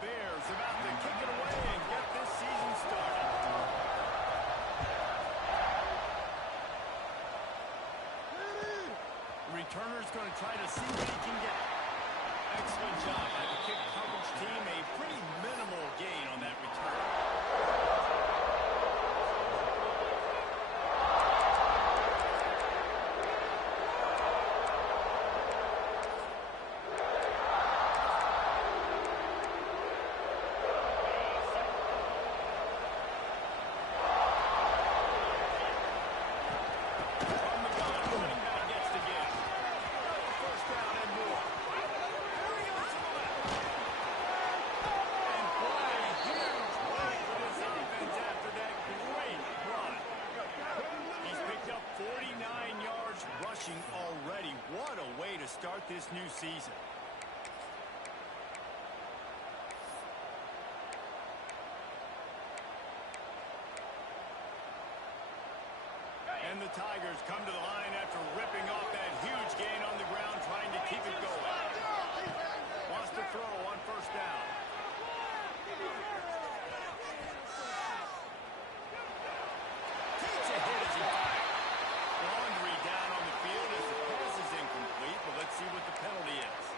Bears about to kick it away and get this season started. Returner's going to try to see what he can get. Excellent job by the kick coverage team. A pretty minimal gain on that return. Already, what a way to start this new season. And the Tigers come to the line after ripping off that huge gain on the ground, trying to keep it going. Wants to throw on first down. Takes a hit as he fires. Laundry down on the field as the pass is incomplete, but let's see what the penalty is.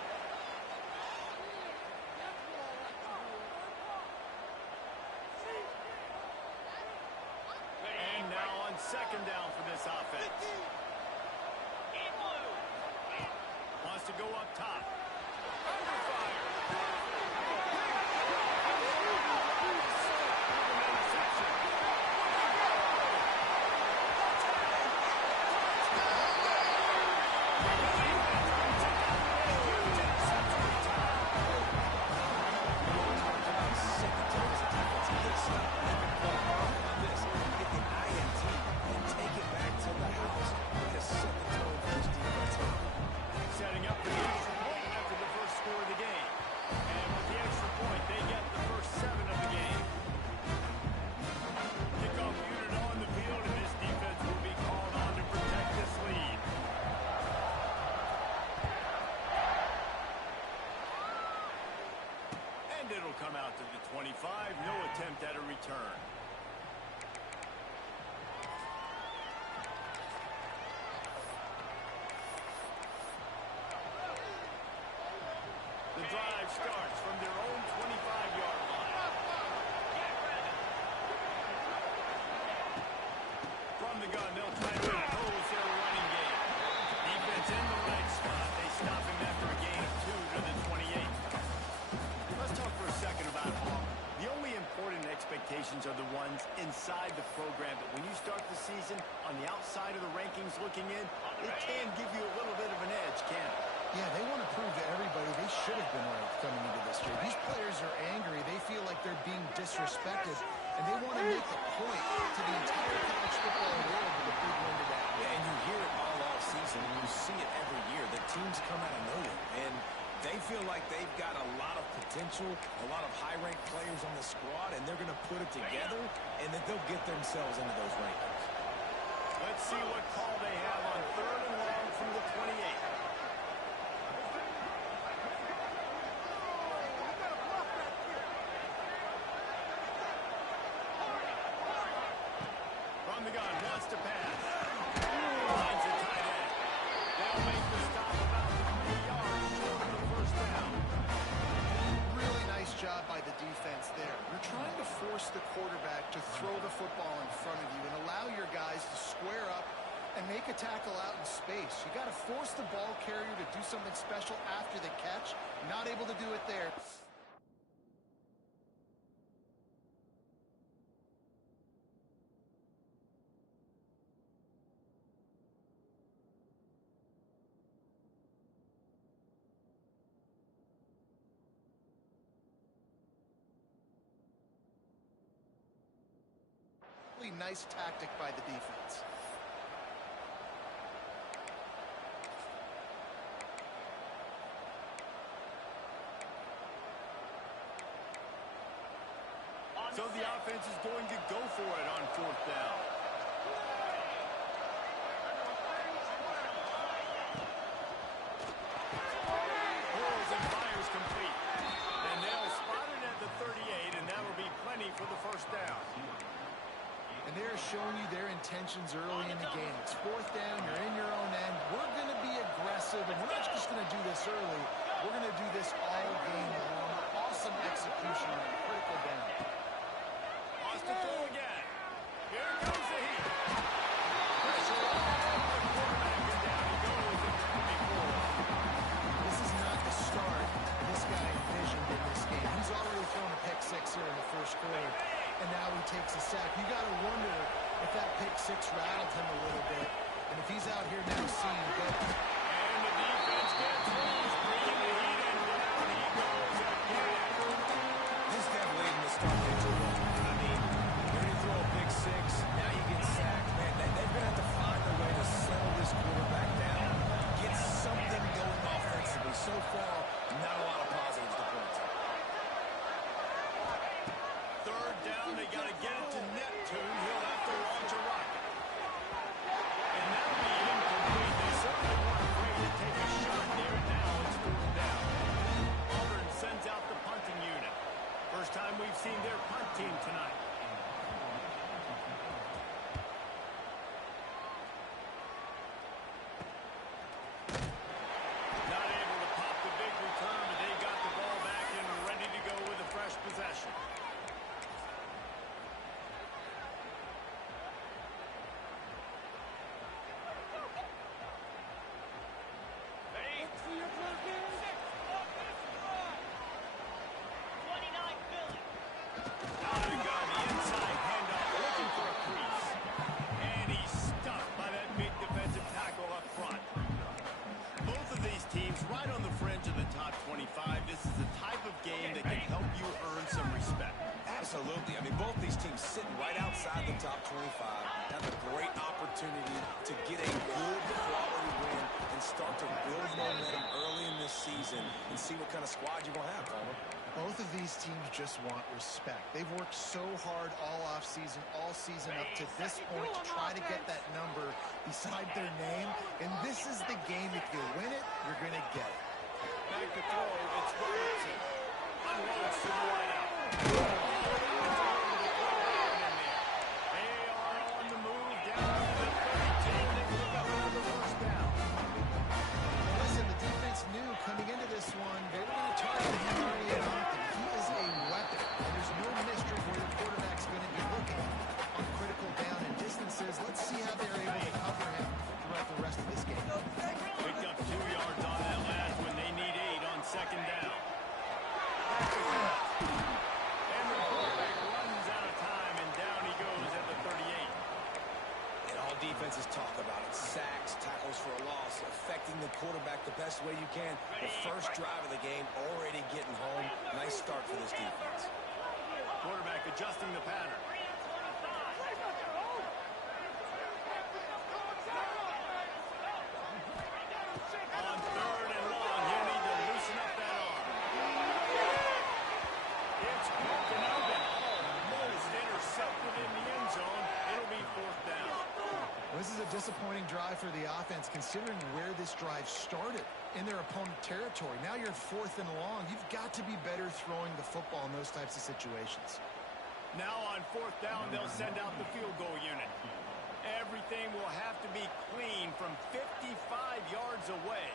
And now on second down for this offense. Wants to go up top. Under fire. Setting up the extra point after the first score of the game. And with the extra point, they get the first 7 of the game. Kickoff unit on the field, and this defense will be called on to protect this lead. And it'll come out to the 25. No attempt at a return. The drive starts from their own 25-yard line. From the gun, they'll try to impose their running game. Defense in the right spot. They stop him after a gain of 2 to the 28. Let's talk for a second about Auburn. The only important expectations are the ones inside the program, but when you start the season on the outside of the rankings looking in, it can give you a little bit of an edge, can't it? Yeah, they want to prove to everybody they should have been ranked coming into this year. These players are angry. They feel like they're being disrespected, and they want to make a point to the entire college football world with a big win today. Yeah, and you hear it all season, and you see it every year. The teams come out of nowhere, and they feel like they've got a lot of potential, a lot of high-ranked players on the squad, and they're going to put it together, and that they'll get themselves into those rankings. Let's see what call they have on 3rd and long from the 28. From the gun, wants to pass. Finds a tight end. They'll make the stop about 3 yards short of the first down. Really nice job by the defense there. You're trying to force the quarterback to throw the football in front of you and allow your guys to square up and make a tackle out in space. You got to force the ball carrier to do something special after the catch. Not able to do it there. Really nice tactic by the defense. So the offense is going to go for it on 4th down. Rolls and fires complete. And they'll spot it at intentions early in the game. It's fourth down, you're in your own end. We're going to be aggressive, and we're not just going to do this early. We're going to do this all game long. Awesome execution on a critical down. Lost the throw again. Here comes the heat. Pressure on the quarterback, and down he goes at the 24. This is not the start this guy envisioned in this game. He's already thrown a pick six here in the first quarter, and now he takes a sack. You got to wonder if that pick six rattled him a little bit, and if he's out here now seeing go. And the defense gets loose, bringing the heat, and down he goes again. This guy late in the start they took off. I mean, you're going to throw a big six, now you get sacked. Man, they're going to have to find a way to settle this quarterback down, get something going offensively. So far, not a lot of positives to point to. Third down, they got to get it to Neptune. He'll have to launch a rocket. And that'll be incomplete. They certainly weren't afraid to take a shot there, and now it's fourth down. Auburn sends out the punting unit. First time we've seen their punt team tonight. Not able to pop the big return, but they got the ball back and ready to go with a fresh possession. Out of the gun, the inside handoff, looking for a crease. And he's stuffed by that big defensive tackle up front. Both of these teams right on the fringe of the top 25. This is the type of game that can help you earn some respect. Absolutely. I mean, both these teams sitting right outside the top 25 have a great opportunity to get a good quality win and start to build momentum early in this season and see what kind of squad you're going to have, Palmer. Both of these teams just want respect. They've worked so hard all offseason, all season up to this point to try to get that number beside their name. And this is the game. If you win it, you're going to get it. Back to throw, it's Robertson. Unloads to the right out. They are on the move down to the 32. They pick up another first down. Listen, the defense knew coming into this one, they were going to target Henry and Ogden. He is a weapon, and there's no mystery where the quarterback's going to be looking on critical down and distances. Let's see how they're able to cover him throughout the rest of this game. Picked up 2 yards on that last when they need 8 on second down. And the quarterback runs out of time, and down he goes at the 38. And all defenses talk about it. Sacks, tackles for a loss, affecting the quarterback the best way you can. The first drive of the game, already getting home. Nice start for this defense. Quarterback adjusting the pattern. On third and long, he'll need to loosen up that arm. It's broken open. Almost intercepted in the end zone. It'll be fourth down. Well, this is a disappointing drive for the offense, considering where this drive started in their opponent territory. Now you're fourth and long. You've got to be better throwing the football in those types of situations. Now on fourth down, they'll send out the field goal unit. Everything will have to be clean from 55 yards away.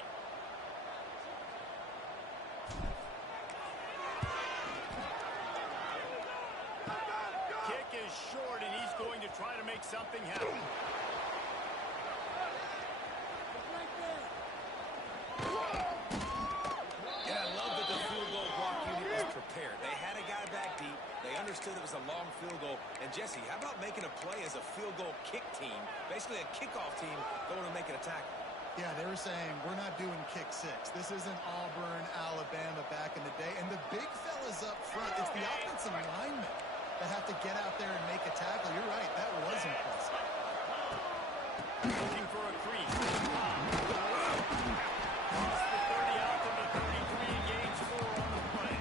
Kick is short, and he's going to try to make something happen. And I love that the field goal block unit was prepared. They had a guy back deep. They understood it was a long field goal. And, Jesse, how about making a play as a field goal kick team, basically a kickoff team, going and making a tackle? Yeah, they were saying, we're not doing kick six. This isn't Auburn, Alabama back in the day. And the big fellas up front, it's the offensive linemen that have to get out there and make a tackle. You're right, that was impressive. Looking for a crease. Cross the 30 out to the 33, gains 4 on the play.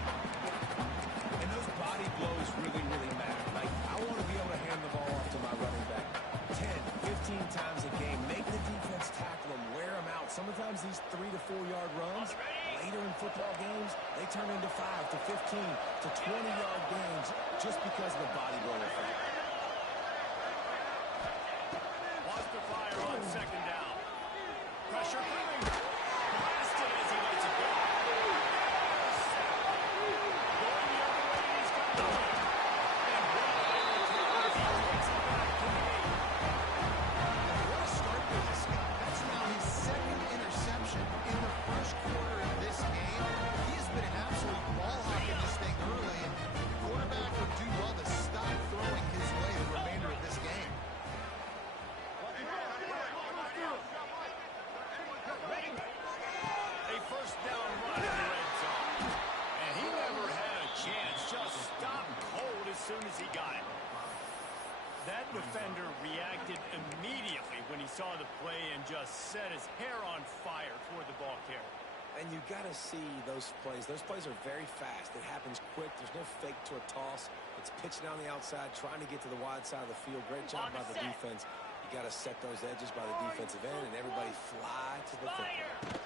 And those body blows really, really matter. Like, I want to be able to hand the ball off to my running back 10, 15 times a game. Make the defense tackle them, wear them out. Sometimes these 3 to 4 yard runs, later in football games, they turn into 5 to 15 to 20 yard games just because of the body blow effect. saw the play and just set his hair on fire for the ball carrier. And you got to see those plays. Those plays are very fast. It happens quick. There's no fake to a toss. It's pitching down the outside, trying to get to the wide side of the field. Great job by the defense. You got to set those edges by the defensive end, and everybody fly to the football.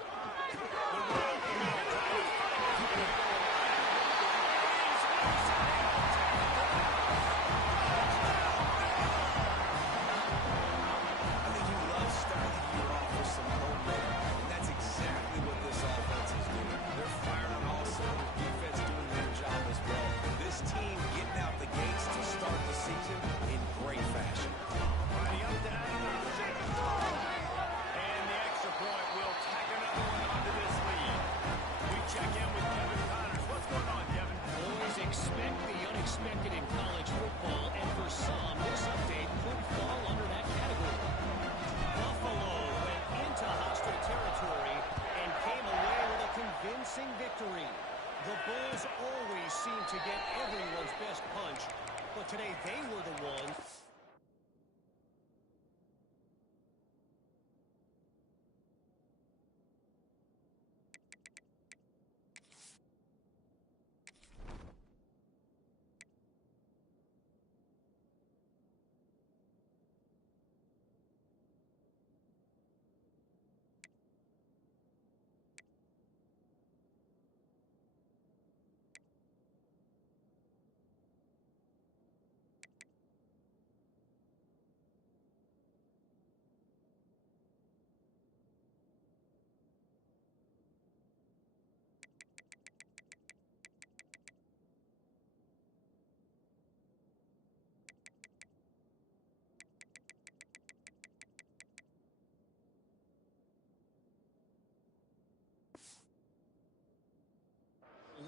Victory. The Bulls always seem to get everyone's best punch, but today they were the ones.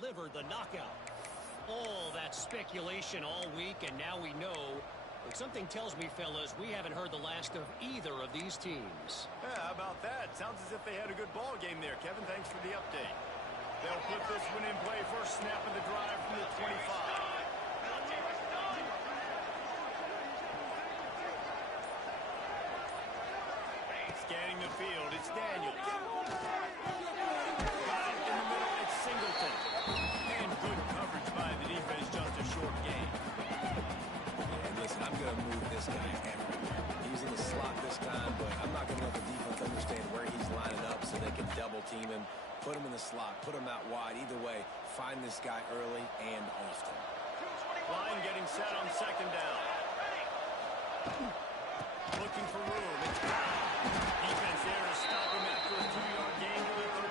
Delivered the knockout. All that speculation all week, and now we know. But something tells me, fellas, we haven't heard the last of either of these teams. Yeah, how about that? Sounds as if they had a good ball game there, Kevin. Thanks for the update. They'll put this one in play. First snap of the drive from the 25. Scanning the field, it's Daniels. Got it in the middle, it's Singleton. And good coverage by the defense, just a short game. And listen, I'm going to move this guy everywhere. He's in the slot this time, but I'm not going to let the defense understand where he's lining up so they can double team him, put him in the slot, put him out wide. Either way, find this guy early and often. Line getting set on second down. Looking for room. It's defense there to stop him after a 2-yard gain to the 31.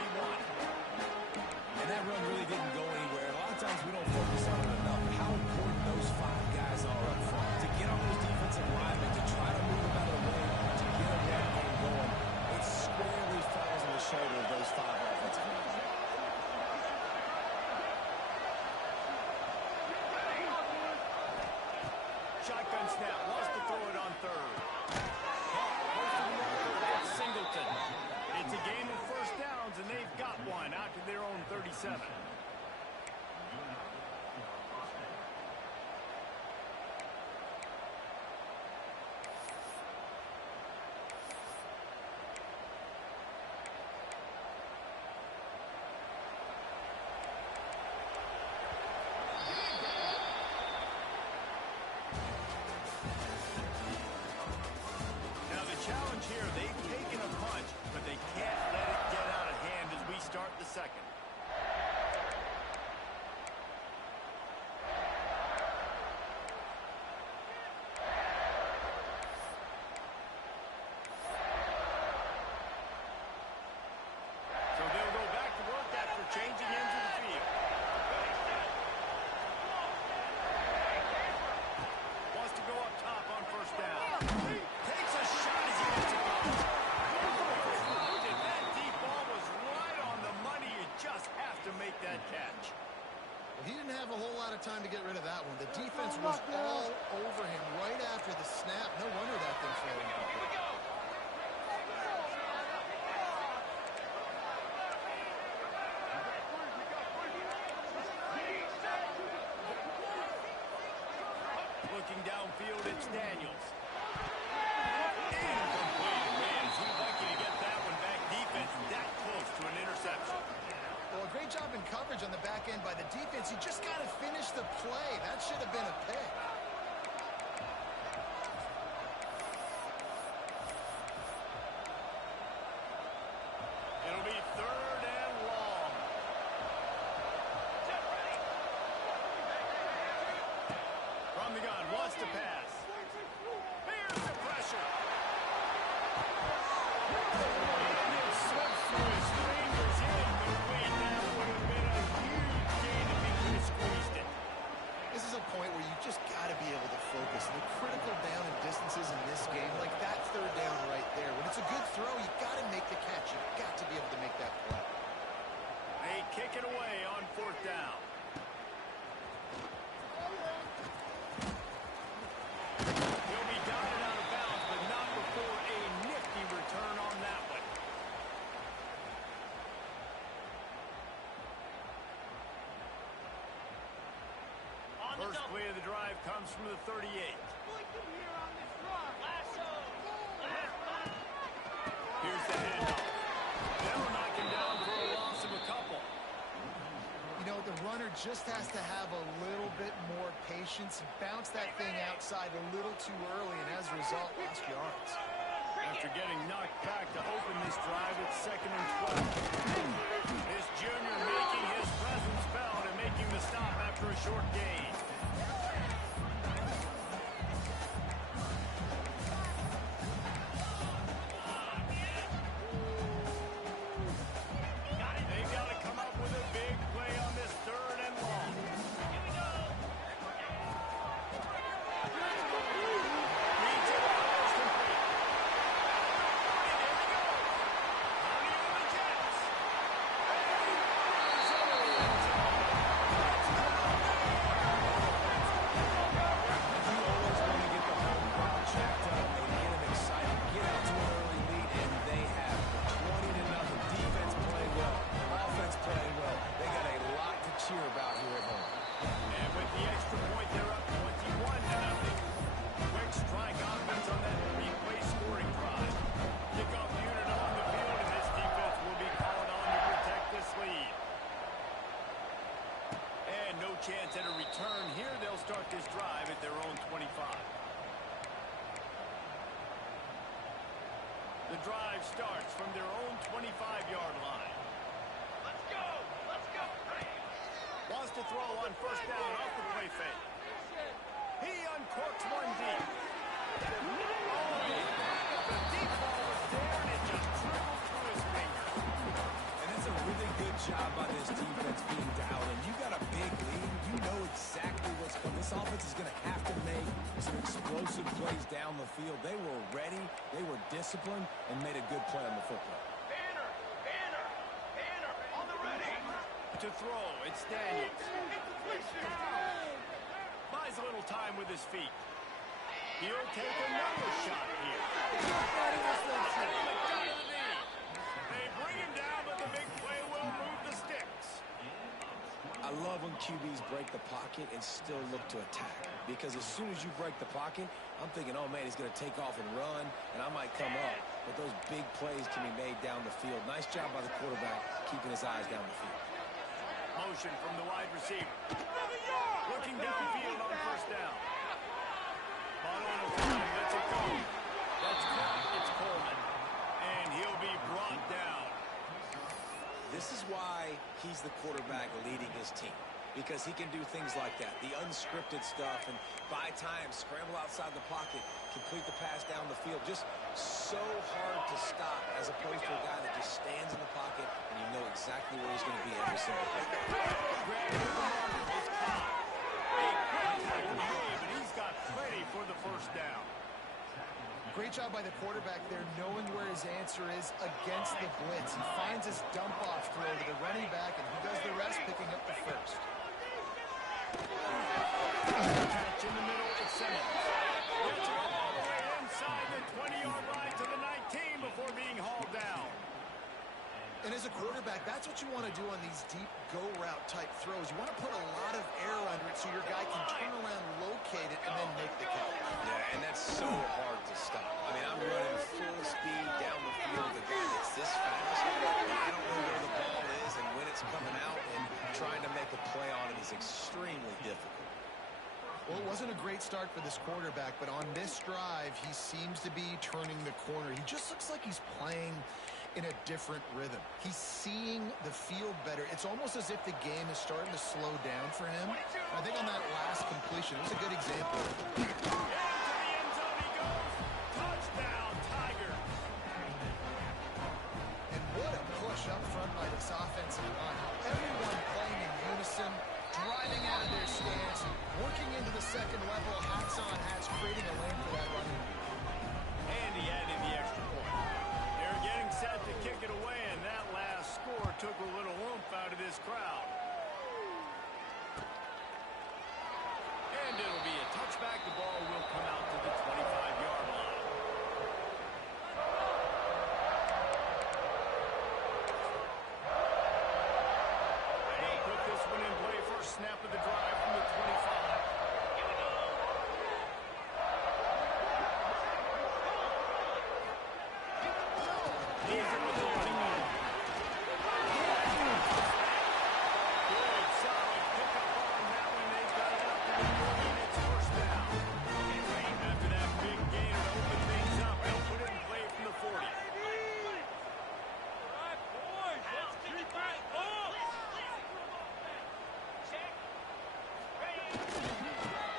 And that run really didn't go anywhere. A lot of times we don't focus on it enough. How important those 5 guys are up front. To get on those defensive linemen, to try to move them out of the way, to get a run game going, it squarely falls on the shoulder of those 5 offensive linemen. Shotgun snap, wants to throw it on third. It's Singleton. It's a game of first downs, and they've got one out to their own 37. Challenge here, they've taken a punch, but they can't let it get out of hand as we start the second. So they'll go back to work after changing ends of the field. Wants to go up top on first down. Takes a shot as he gets it going. That deep ball was right on the money. You just have to make that catch. Well, he didn't have a whole lot of time to get rid of that one. The defense was all over him right after the snap. No wonder that thing fell in. Looking downfield, it's Daniels. Incomplete. Well, a great job in coverage on the back end by the defense. You just got to finish the play. That should have been a pick. It'll be 3rd and long. From the gun, wants to pass. Here's the pressure. It slipped through his fingers in, but wait, that would have been a huge gain if he could have squeezed it. This is a point where you just got to be able to focus. The critical down and distances in this game, like that 3rd down right there. When it's a good throw, you got to make the catch. You've got to be able to make that play. They kick it away on 4th down. He'll be dotted out of bounds, but not before a nifty return on that one. First play of the drive comes from the 38. Here's the handoff. They'll knock him down for a loss of a couple. You know, the runner just has to have a little bit more patience. Bounce that thing outside a little too early, and as a result, lost yards. After getting knocked back to open this drive, it's 2nd and 12. This junior making his presence felt and making the stop after a short gain. They've got to come up with a big play on this 3rd and long. Reads it, almost complete. About here at home. And with the extra point, they're up 21-0. Quick strike offense on that 3-play scoring drive. Kickoff unit on the field, and this defense will be called on to protect this lead. And no chance at a return here. They'll start this drive at their own 25. The drive starts from their own 25-yard line. Let's go! Let's go! Wants to throw on 1st down off the play fake. He uncorks one deep. The deep ball was there, and it just trickled through his fingers. And that's a really good job by this defense being dialed in. You got a big lead. You know exactly what's coming. This offense is going to have to make some explosive plays down the field. They were ready, they were disciplined, and made a good play on the football. To throw, it's Daniels. Buys a little time with his feet. He'll take another shot here. They bring him down, but the big play will move the sticks. I love when QBs break the pocket and still look to attack. Because as soon as you break the pocket, I'm thinking, oh man, he's going to take off and run, and I might come up. But those big plays can be made down the field. Nice job by the quarterback keeping his eyes down the field. Motion from the wide receiver. Looking downfield on 1st down. Ball on the field, lets it go. That's caught. It's Coleman. And he'll be brought down. This is why he's the quarterback leading his team. Because he can do things like that, the unscripted stuff, and buy time, scramble outside the pocket, complete the pass down the field. Just so hard to stop as opposed to a guy that just stands in the pocket and you know exactly where he's going to be every single play. But he's got plenty for the 1st down. Great job by the quarterback there, knowing where his answer is against the blitz. He finds his dump-off throw to the running back, and he does the rest, picking up the 1st. Catch in the middle, it's Simmons. Gets it all the way inside the 20-yard line to the 19 before being hauled down. And as a quarterback, that's what you want to do on these deep go-route type throws. You want to put a lot of air under it so your guy can turn around, locate it, and then make the catch. Yeah, and that's so hard to stop. I mean, I'm running full speed down the field with a guy that's this fast. I don't know where the ball is, and when opponent's coming out and trying to make a play on it is extremely difficult. Well, it wasn't a great start for this quarterback, but on this drive, he seems to be turning the corner. He just looks like he's playing in a different rhythm. He's seeing the field better. It's almost as if the game is starting to slow down for him. I think on that last completion, it was a good example. Into the end zone he goes. Touchdown, Tiger. And what a push up front by this offensive line. Everyone playing in unison, driving out of their stance, working into the second level, hats on hats, creating a lane for that running. And he added the extra point. They're getting set to kick it away, and that last score took a little oomph out of this crowd. And it'll be a touchback. The ball will come out to the 25-yard line. They'll put this one in play. First snap of the drive from the 25. He's in with the running game. Good, solid pickup on that one. They've got it up to the 40, and it's first down. After that big gain to open things up, they'll put it in play from the 40.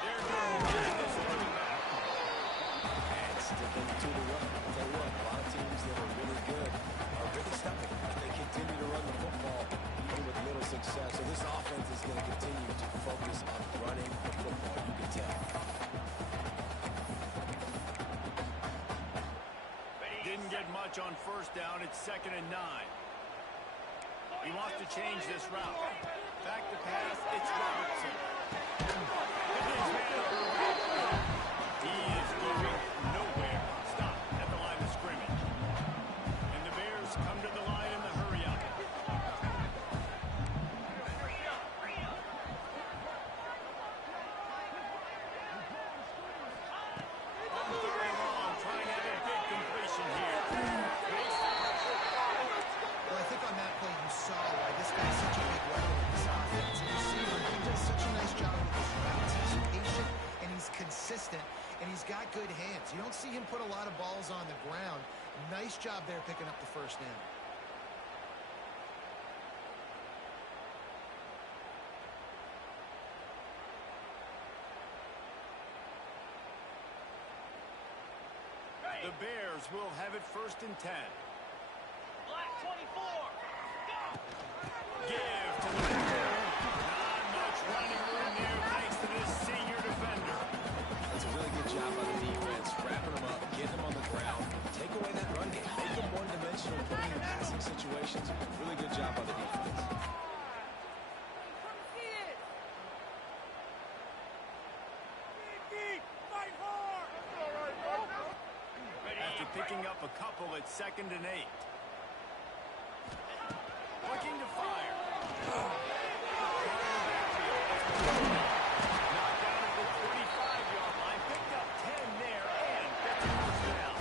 They're going to get this running back. And sticking to the run. I'll tell you what, a lot of teams that are really good are really stubborn. They continue to run the football even with little success. So this offense is going to continue to focus on running the football. You can tell. Didn't get much on first down. It's 2nd and 9. He wants to change this route. Back to pass. It's Robertson. He is going nowhere. Stop at the line of scrimmage. And the Bears come to the line in the hurry up. On 3rd and long, trying to have a big completion here. Well, I think on that play you saw why this guy's such a big weapon in this offense. And you see where he does such a nice job with his routes. He's patient and he's consistent and he's got good hands. You don't see him put a lot of balls on the ground. Nice job there picking up the first down. The Bears will have it 1st and 10. Give to the back. Not much running room there thanks to this senior defender. That's a really good job by the defense, wrapping them up, getting them on the ground, take away that run game, make them one-dimensional, put them in passing situations. Really good job by the defense. After picking up a couple at 2nd and 8. Looking to fire. Knocked down at the 25-yard line. Picked up 10 there and gets a first down.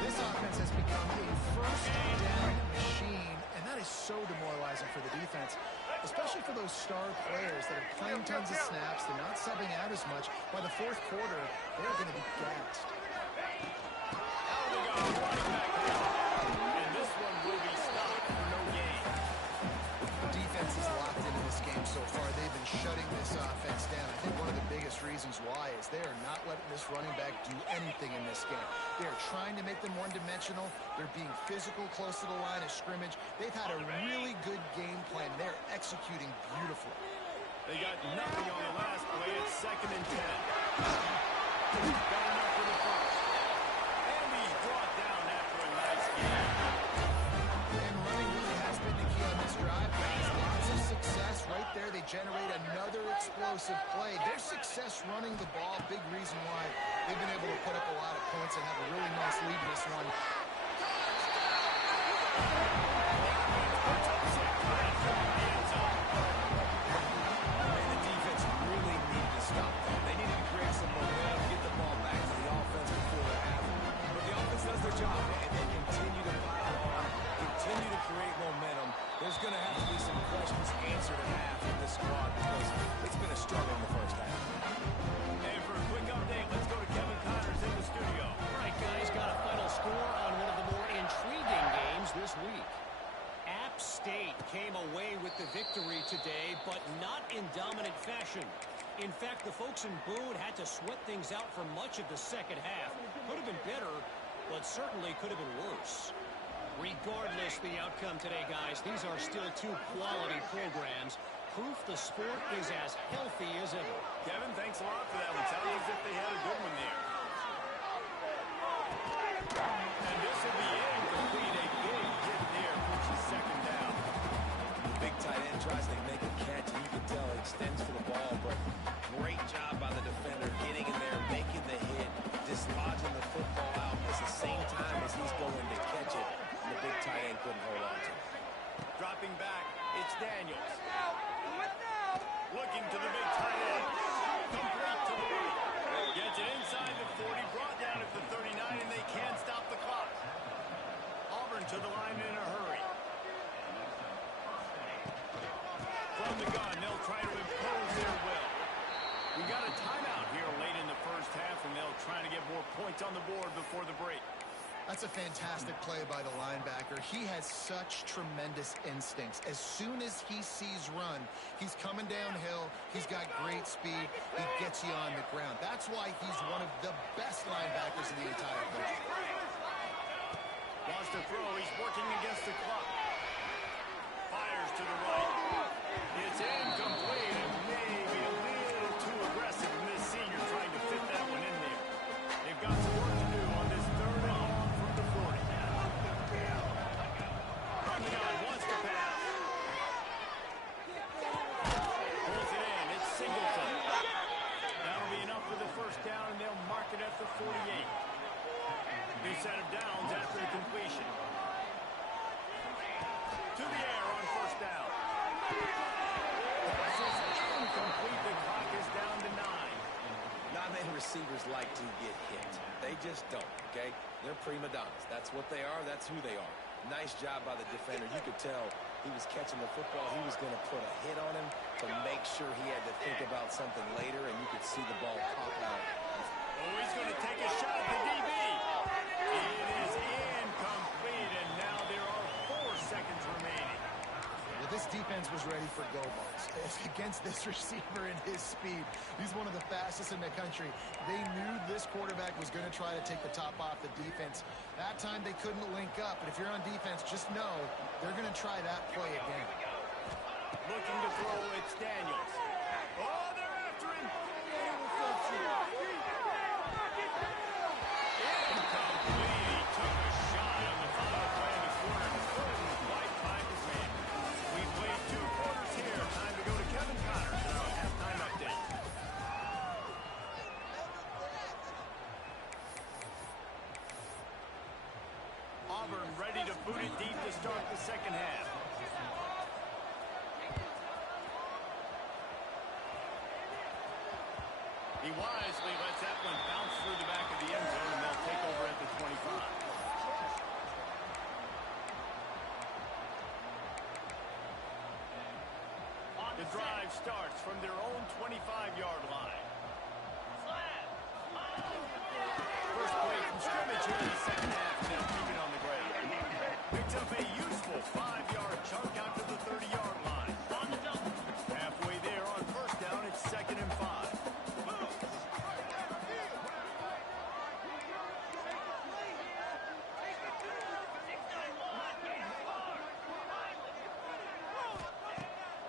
This offense has become a first down machine, and that is so demoralizing for the defense, especially for those star players that are playing tons of snaps. They're not subbing out as much. By the 4th quarter, they're going to be gassed. Out they go, running back now. And this one will be stopped for no gain. Defense is locked into this game so far. They've been shutting this offense down. I think one of the biggest reasons why is they are not letting this running back do anything in this game. They are trying to make them one-dimensional. They're being physical close to the line of scrimmage. They've had a really good game plan. They're executing beautifully. They got nothing on the last play. It's 2nd and 10. Got enough for the first. And he's brought down after a nice game. And running really has been the key on this drive, guys. Lots of success right there. They generate another explosive play. Their success running the ball, big reason why they've been able to put up a lot of points and have a really nice lead in this one. And the defense really needed to stop them. They needed to create some momentum, get the ball back to the offense before the half. But the offense does their job, and they continue to pile on, continue to create momentum. There's going to have came away with the victory today, but not in dominant fashion. In fact, the folks in Boone had to sweat things out for much of the second half. Could have been better, but certainly could have been worse. Regardless the outcome today, guys, these are still two quality programs. Proof the sport is as healthy as ever. Kevin, thanks a lot for that one. Sounds as if they had a good one there. And this will be incomplete. A big hit there, pushes second down. The big tight end tries to make a catch, and you can tell he extends for the ball, but great job by the defender getting in there, making the hit, dislodging the football out at the same time as he's going to catch it. And the big tight end couldn't hold on to it. Dropping back, it's Daniels. Looking to the big tight end. Complete to the right. Gets it inside the 40, brought down at the 39, and they can't stop the clock. Auburn to the line in a hurry. From the gun, they'll try to impose their will. We got a timeout here late in the first half, and they'll try to get more points on the board before the break. That's a fantastic play by the linebacker. He has such tremendous instincts. As soon as he sees run, he's coming downhill. He's got great speed. He gets you on the ground. That's why he's one of the best linebackers in the entire country. Wants to throw. He's working against the clock. Fires to the right. It's incomplete and maybe a little too aggressive. And this senior trying to fit that one in there. They've got some work to do on this third and long from the 40. From the gun, wants to pass. Pulls it in. It's Singleton. That'll be enough for the first down, and they'll mark it at the 48. New set of downs after the completion. To the air on first down. Pass is incomplete. The clock is down to 9. Not many receivers like to get hit. They just don't, okay? They're prima donnas. That's what they are. That's who they are. Nice job by the defender. You could tell he was catching the football. He was going to put a hit on him to make sure he had to think about something later, and you could see the ball pop out. Oh, he's going to take a shot at the DB. It is incomplete, and now there are 4 seconds remaining. Well, this defense was ready for go balls. Against this receiver and his speed, he's one of the fastest in the country. They knew this quarterback was going to try to take the top off the defense. That time they couldn't link up, but if you're on defense, just know they're going to try that play again. Looking to throw, it's Daniels. Oh, they're after him. Incomplete. He took a shot on the final play of the quarter. Couldn't quite find his man. We played 2 quarters here. Time to go to Kevin Connors for our halftime update. Auburn ready to boot it deep to start the second half. He wisely lets that one bounce through the back of the end zone, and they'll take over at the 25. The drive starts from their own 25-yard line. First play from scrimmage here in the second half, and they'll keep it on the ground. Picks up a useful 5-yard chunk out to the 30-yard line. Halfway there on first down, it's 2nd and 5.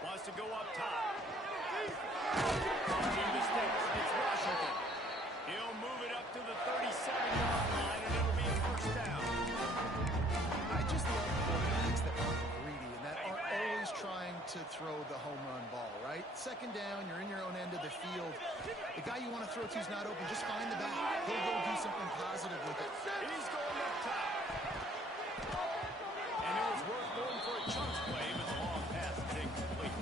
Wants to go up top. Talking the sticks, it's Washington. He'll move it up to the 37-yard line, and it'll be a first down. I just love quarterbacks that aren't greedy and that aren't always trying to throw the home run ball, right? Second down, you're in your own end of the field. The guy you want to throw to is not open. Just find the back. He'll go do something positive with it. He's going up top. And it was worth going for a chunk play, but the long pass is incomplete.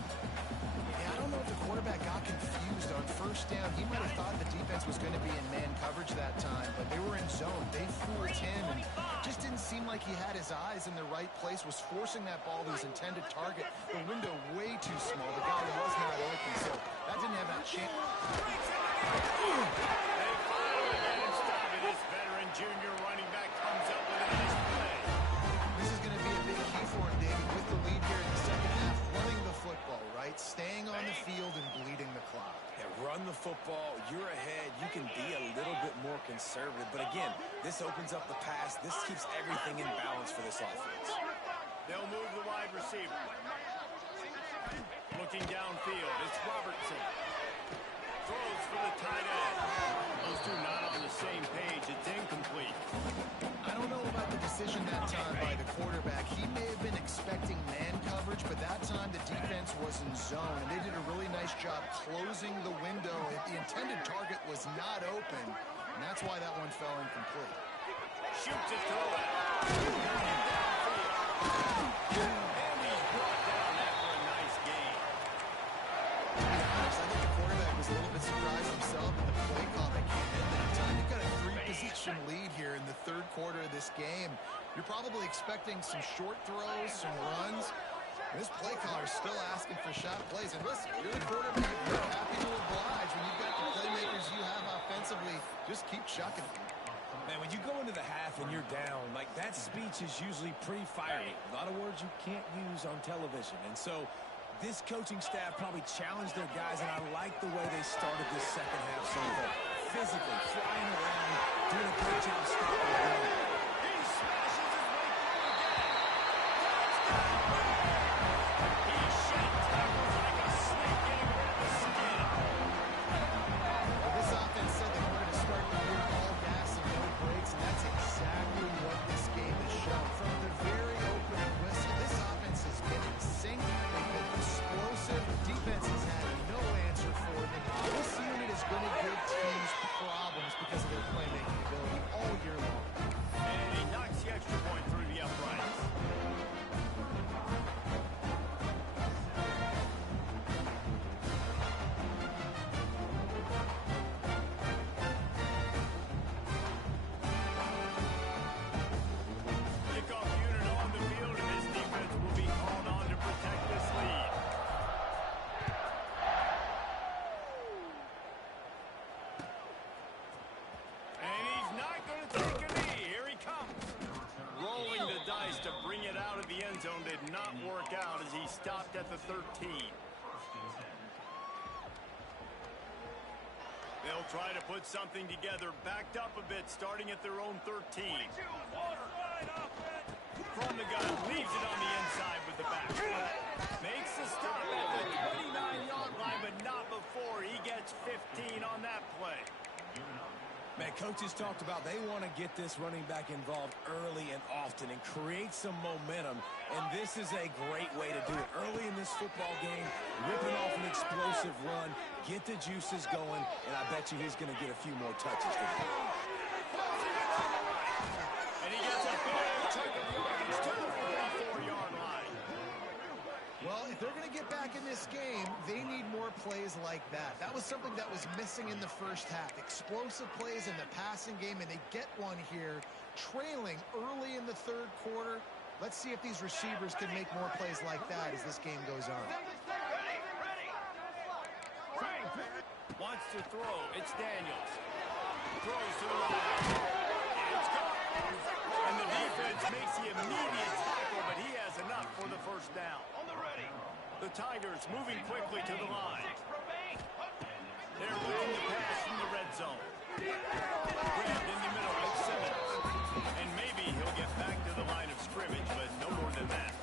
Yeah, I don't know if the quarterback got confused on first down. He might have thought the defense was going to be in man coverage that time, but they were in zone. They fooled him and just didn't seem like he had his eyes in the right place, was forcing that ball to his intended target. The window way too small. The guy was not open, so that didn't have that chance. They finally get him stopped. This veteran junior running back comes up with a nice play. This is going to be a big key for him, David, with the lead here in the second the field and bleeding the clock. Yeah, run the football. You're ahead. You can be a little bit more conservative. But again, this opens up the pass. This keeps everything in balance for this offense. They'll move the wide receiver. Looking downfield, it's Robertson. Throws for the tight end. Those two not on the same page. It's incomplete. I don't know about the decision that time by the quarterback. He may have been expecting man coverage, but that time the defense was in zone, and they did a really nice job closing the window. The intended target was not open, and that's why that one fell incomplete. Shoots it to the left. And he's brought down after a nice gain. To be honest, I think the quarterback was a little bit surprised himself in the play call that came in that time. You've got a 3-possession lead here in the third quarter of this game. You're probably expecting some short throws, some runs. This play caller is still asking for shot plays. And listen, you're the quarterback. You're happy to oblige when you've got the playmakers you have offensively. Just keep chucking it. Man, when you go into the half and you're down, like that speech is usually pretty fiery. A lot of words you can't use on television. And so this coaching staff probably challenged their guys, and I like the way they started this second half so far. Physically, flying around, doing a great job stopping the run. He smashes his way through again. He shed tackles like a snake getting rid of the skin. Well, this offense said they wanted to start the year all gas and no brakes, and that's exactly what this game has shown. From the very opening whistle, this offense has been in sync. They've been explosive. Defense has had no answer for them. This unit is going to give teams problems because of their playmaking ability all year long. And he knocks the extra point through the uprights. Kickoff unit on the field, and this defense will be called on to protect this lead. And he's not going to take a knee. Here he comes. Rolling the dice to bring it out of the end zone did not work out as he stopped at the 13. They'll try to put something together, backed up a bit, starting at their own 13. From the gun, leaves it on the inside with the back. Makes the stop at the 29-yard line, but not before he gets 15 on that play. Man, coaches talked about they want to get this running back involved early and often and create some momentum, and this is a great way to do it. Early in this football game, ripping off an explosive run, get the juices going, and I bet you he's going to get a few more touches today. And he gets a big chunk of yards to the 44-yard line. Well, if they're going to get back in this game, they need more plays like that. That was something that was missing in the first half. Explosive plays in the passing game, and they get one here, trailing early in the third quarter. Let's see if these receivers can make more plays like that as this game goes on. Wants to throw. It's Daniels. Throws to the right. It's gone. And the defense makes the immediate tackle, but he has enough for the first down. The Tigers moving quickly to the line. They're looking to pass from the red zone. Grabbed in the middle by Simmons. And maybe he'll get back to the line of scrimmage, but no more than that.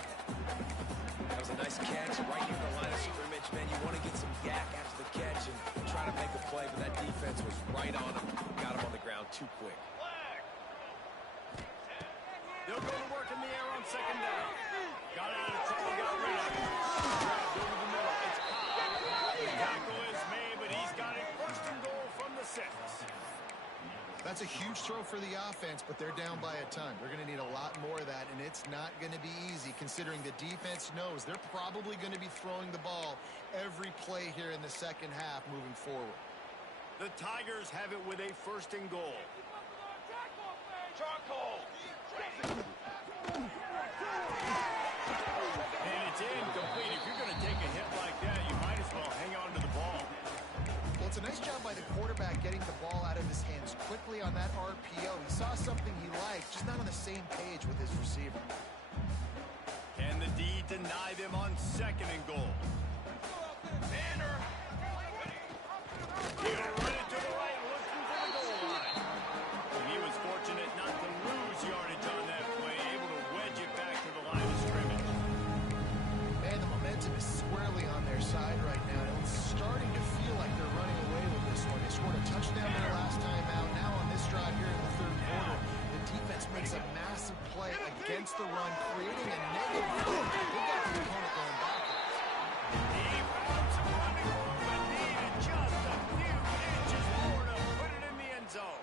That was a nice catch right near the line of scrimmage. Man, you want to get some yak after the catch and try to make a play, but that defense was right on him. Got him on the ground too quick. They'll go to work in the air on second down. Got out of trouble, got rid of it. Grabbed over the middle. It's caught. The tackle is made, but he's got it first and goal from the 6. That's a huge throw for the offense, but they're down by a ton. They're going to need a lot more of that, and it's not going to be easy considering the defense knows they're probably going to be throwing the ball every play here in the second half moving forward. The Tigers have it with a first and goal. And it's incomplete. If you're going to take a hit like that, you might as well hang on to the ball. Well, it's a nice job by the quarterback getting the ball out of his hands quickly on that RPO. He saw something he liked, just not on the same page with his receiver. Can the D deny them on second and goal? He'll run it to the right, looking for the goal line. And he was fortunate not to lose yardage on that play, able to wedge it back to the line of scrimmage. Man, the momentum is squarely on their side right now. And it's starting to feel like they're running away with this one. They scored a touchdown their last time out. Now on this drive here in the third quarter, the defense makes a massive play against the run, creating a negative play. They got the opponent going backwards. He found some running room, but needed just a few inches more to put it in the end zone.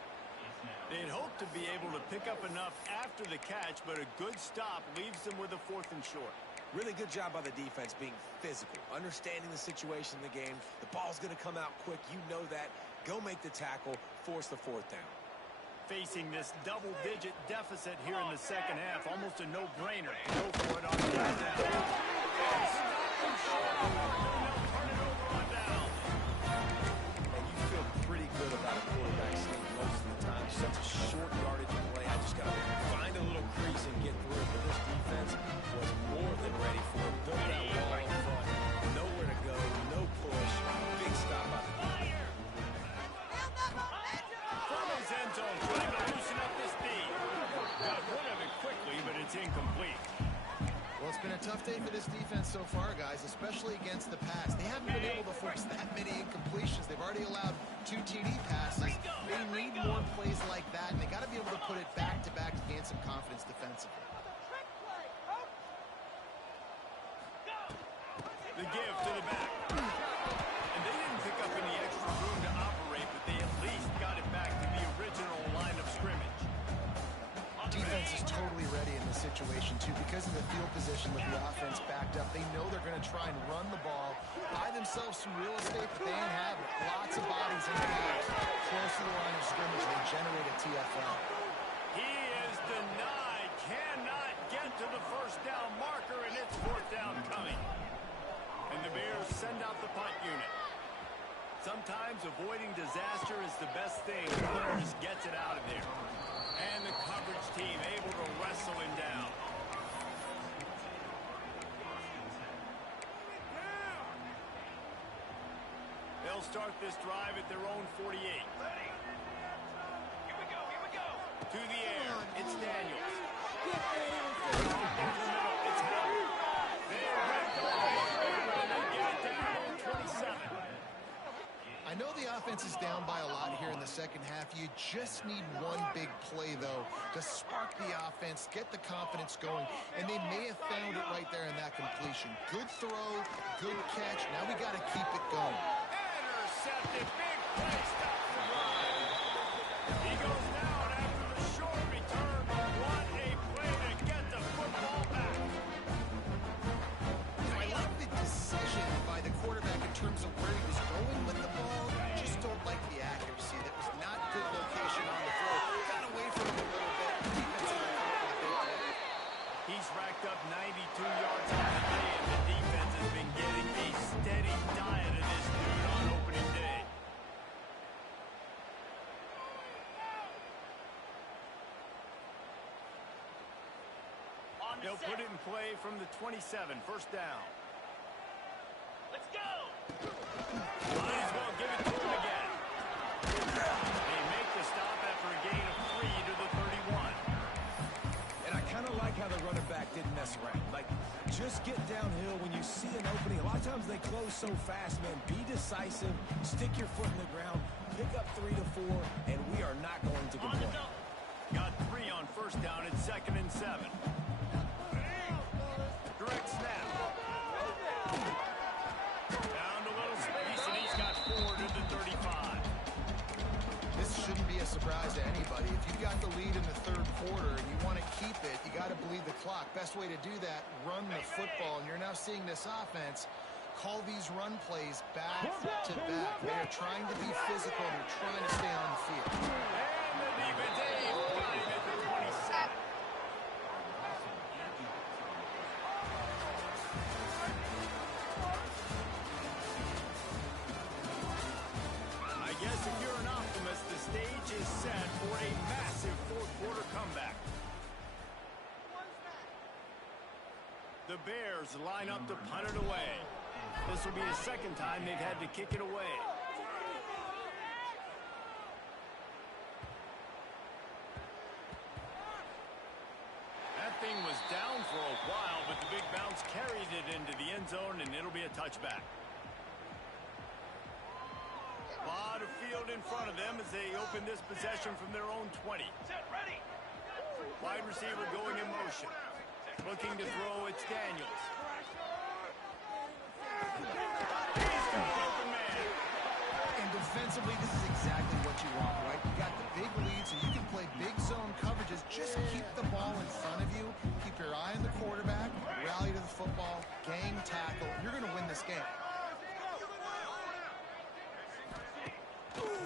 They'd hoped to be able to pick up enough after the catch, but a good stop leaves them with a 4th and short. Really good job by the defense being physical, understanding the situation in the game. The ball's going to come out quick. You know that. Go make the tackle, force the 4th down. Facing this double-digit deficit here in the second half, almost a no-brainer. Go for it on the down. Stop them short. They'll turn it over on down. And you feel pretty good about a quarterback sneak most of the time. Such a short yardage play. I just got to find a little crease and get through it. But this defense was more than ready for it. Built that wall in front. Nowhere to go. No push. Big stop by the defense. From his end zone, trying to loosen up this knee. Got rid of it quickly, but it's incomplete. Well, it's been a tough day for this defense so far, guys, especially against the pass. They haven't been able to force that many incompletions. They've already allowed 2 TD passes. They need more plays like that, and they got to be able to put it back-to-back to gain some confidence defensively. The give to the back. And they didn't pick up any extra room to operate, but they at least got it back to the original line of scrimmage. Defense is totally ready in this situation, too, because of the field position with the offense backed up. They know they're going to try and run the ball, buy themselves some real estate, but they ain't have it. Lots of bodies in the box, close to the line of scrimmage. They generate a TFL. He is denied, cannot get to the first down marker, and it's 4th down coming. And the Bears send out the punt unit. Sometimes avoiding disaster is the best thing. The player just gets it out of there. And the coverage team able to wrestle him down. They'll start this drive at their own 48. Here we go. To the air, it's Daniels. Over the middle, it's Howard. They're ripped away, and they get it down on 27. I know the offense is down by a lot here in the second half. You just need one big play, though, to spark the offense, get the confidence going, and they may have found it right there in that completion. Good throw, good catch. Now we got to keep it going. Intercepted, big play, stop the run. He goes down after the short return, but what a play to get the football back. I like the decision by the quarterback in terms of where he was going with the ball. Just don't like the accuracy. That was not good location on the throw. Got away from him a little bit. Defense got up with a big play. He's racked up 92 yards on the day, and the defense has been getting a steady diet of this dude on opening day. They'll put it in play from the 27, 1st down. Let's go! Might as well give it to him again. They make the stop after a gain of 3 to the 31. And I kind of like how the running back didn't mess around. Like, just get downhill when you see an opening. A lot of times they close so fast, man. Be decisive, stick your foot in the ground, pick up 3 to 4, and we are not going to complain. Got 3 on 1st down. It's 2nd and 7. Direct snap. Found a little space, and he's got 4 to the 35. This shouldn't be a surprise to anybody. If you've got the lead in the third quarter and you want to keep it, you got to bleed the clock. Best way to do that, run the football. And you're now seeing this offense call these run plays back to back. They are trying to be physical and they're trying to stay on the field. And the defense got him at the 27. I guess if you're an optimist, the stage is set for a massive 4th quarter comeback. The Bears line up to punt it away. This will be the second time they've had to kick it away. That thing was down for a while, but the big bounce carried it into the end zone, and it'll be a touchback. A lot of field in front of them as they open this possession from their own 20. Set, ready. Wide receiver going in motion. Looking to throw, it's Daniels. He's going up the man. And defensively, this is exactly what you want, right? You got the big lead, so you can play big zone coverages. Just keep the ball in front of you. Keep your eye on the quarterback. Rally to the football. Gang tackle. You're going to win this game.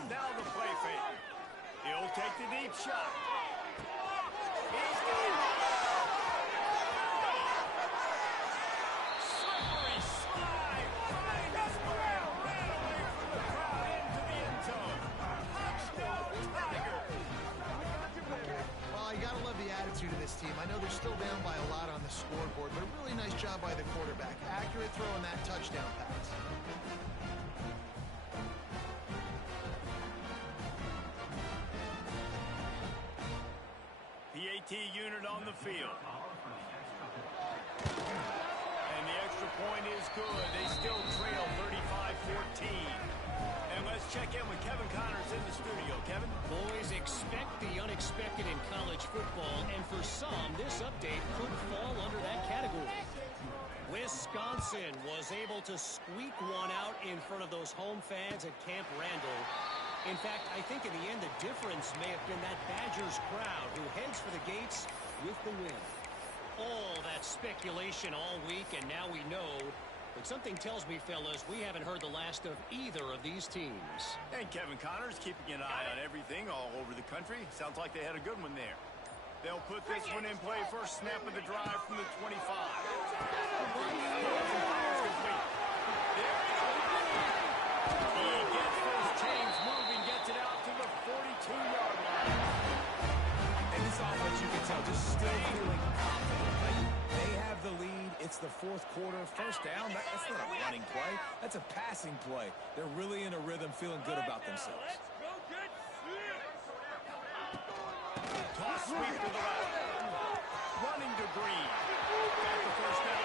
Now the play fake. He'll take the deep shot. He's got it. Slippery slide. Right as well. Ran away from the crowd into the end zone. Touchdown, Tiger. Well, you got to love the attitude of this team. I know they're still down by a lot on the scoreboard, but a really nice job by the quarterback. Accurate throw on that touchdown pass. The AT unit on the field. And the extra point is good. They still trail 35-14. And let's check in with Kevin Connors in the studio. Kevin? Boys, expect the unexpected in college football, and for some, this update could fall under that category. Wisconsin was able to squeak one out in front of those home fans at Camp Randall. In fact, I think in the end, the difference may have been that Badgers crowd who heads for the gates with the win. All that speculation all week, and now we know. But something tells me, fellas, we haven't heard the last of either of these teams. And Kevin Connors keeping an eye on everything all over the country. Sounds like they had a good one there. They'll put this one in play first snap of the drive from the 25. He gets those chains moving, gets it out to the 42-yard line. And this offense, you can tell, just still feeling confident. Like, they have the lead. It's the fourth quarter. First down, that's not a running play. That's a passing play. They're really in a rhythm, feeling good about themselves. Let's go get Toss sweep to the left. Running to Green. Got the first down.